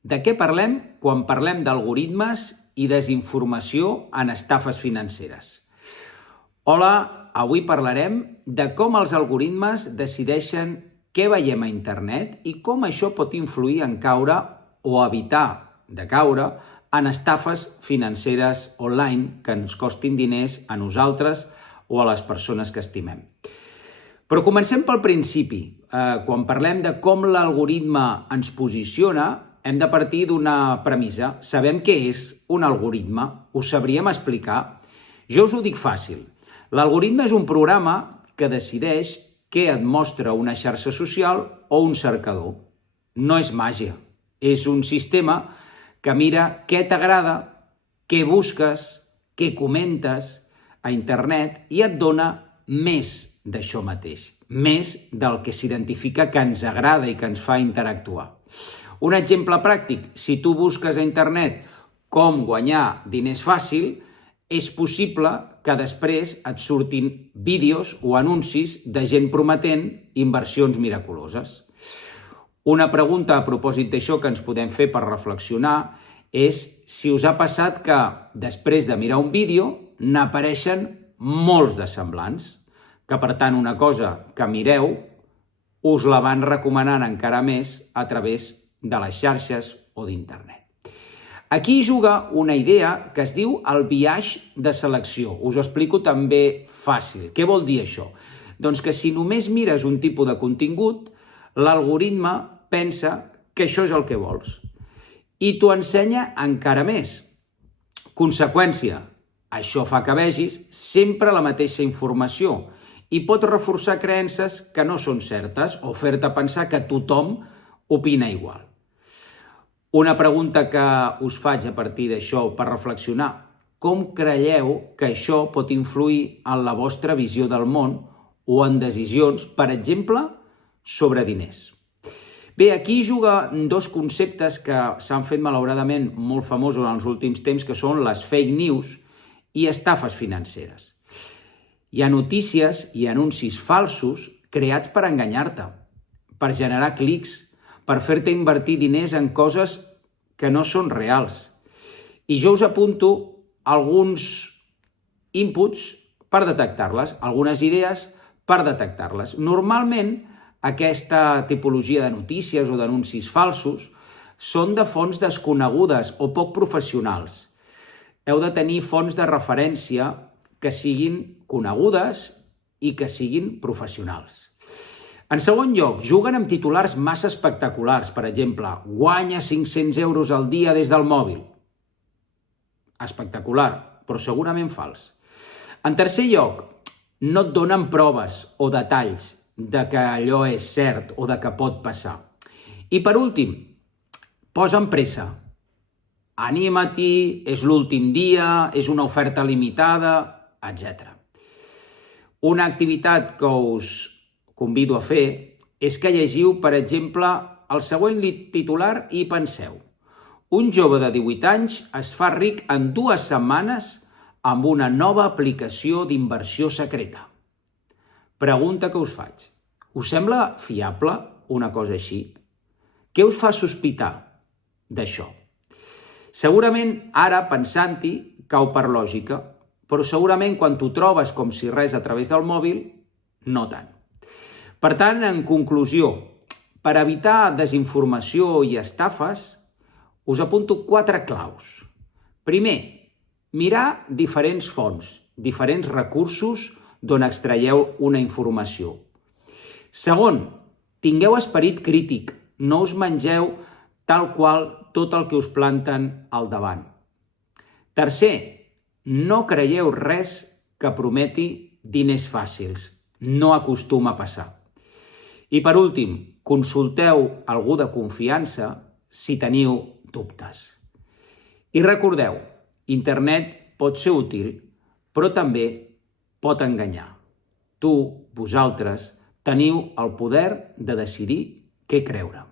De què parlem quan parlem d'algoritmes i desinformació en estafes financeres? Hola, avui parlarem de com els algoritmes decideixen què veiem a internet i com això pot influir en caure o evitar de caure en estafes financeres online que ens costin diners a nosaltres o a les persones que estimem. Però comencem pel principi. Quan parlem de com l'algoritme ens posiciona, hem de partir d'una premissa. Sabem què és un algoritme? Ho sabríem explicar? Jo us ho dic fàcil. L'algoritme és un programa que decideix què et mostra una xarxa social o un cercador. No és màgia. És un sistema que mira què t'agrada, què busques, què comentes a internet i et dona més d'això mateix, més del que s'identifica que ens agrada i que ens fa interactuar. Un exemple pràctic, si tu busques a internet com guanyar diners fàcil, és possible que després et surtin vídeos o anuncis de gent prometent inversions miraculoses. Una pregunta a propòsit d'això que ens podem fer per reflexionar és si us ha passat que després de mirar un vídeo n'apareixen molts de semblants, que per tant una cosa que mireu us la van recomanant encara més a través de les xarxes o d'internet. Aquí juga una idea que es diu el biaix de selecció. Us ho explico també fàcil. Què vol dir això? Doncs que si només mires un tipus de contingut, l'algoritme pensa que això és el que vols i t'ho ensenya encara més. Conseqüència, això fa que vegis sempre la mateixa informació i pot reforçar creences que no són certes o fer-te pensar que tothom opina igual. Una pregunta que us faig a partir d'això per reflexionar. Com creieu que això pot influir en la vostra visió del món o en decisions, per exemple, sobre diners? Bé, aquí juguen dos conceptes que s'han fet malauradament molt famosos en els últims temps, que són les fake news i estafes financeres. Hi ha notícies i anuncis falsos creats per enganyar-te, per generar clics, per fer-te invertir diners en coses que no són reals. I jo us apunto alguns inputs per detectar-les, algunes idees per detectar-les. Normalment, aquesta tipologia de notícies o d'anuncis falsos són de fonts desconegudes o poc professionals. Heu de tenir fonts de referència que siguin conegudes i que siguin professionals. En segon lloc, juguen amb titulars massa espectaculars. Per exemple, guanya 500 euros al dia des del mòbil. Espectacular, però segurament fals. En tercer lloc, no et donen proves o detalls de que allò és cert o de que pot passar. I per últim, posen pressa. Anima-t'hi, és l'últim dia, és una oferta limitada, etc. Una activitat que us convido a fer és que llegiu, per exemple, el següent titular i penseu: un jove de 18 anys es fa ric en 2 setmanes amb una nova aplicació d'inversió secreta. Pregunta que us faig. Us sembla fiable una cosa així? Què us fa sospitar d'això? Segurament ara, pensant-hi, cau per lògica, però segurament quan t'ho trobes com si res a través del mòbil, no tant. Per tant, en conclusió, per evitar desinformació i estafes, us apunto 4 claus. Primer, mirar diferents fonts, diferents recursos d'on extraieu una informació. Segon, tingueu esperit crític, no us mengeu tal qual tot el que us planten al davant. Tercer, no creieu res que prometi diners fàcils, no acostuma a passar. I per últim, consulteu algú de confiança si teniu dubtes. I recordeu, internet pot ser útil, però també pot enganyar. Tu, vosaltres, teniu el poder de decidir què creure.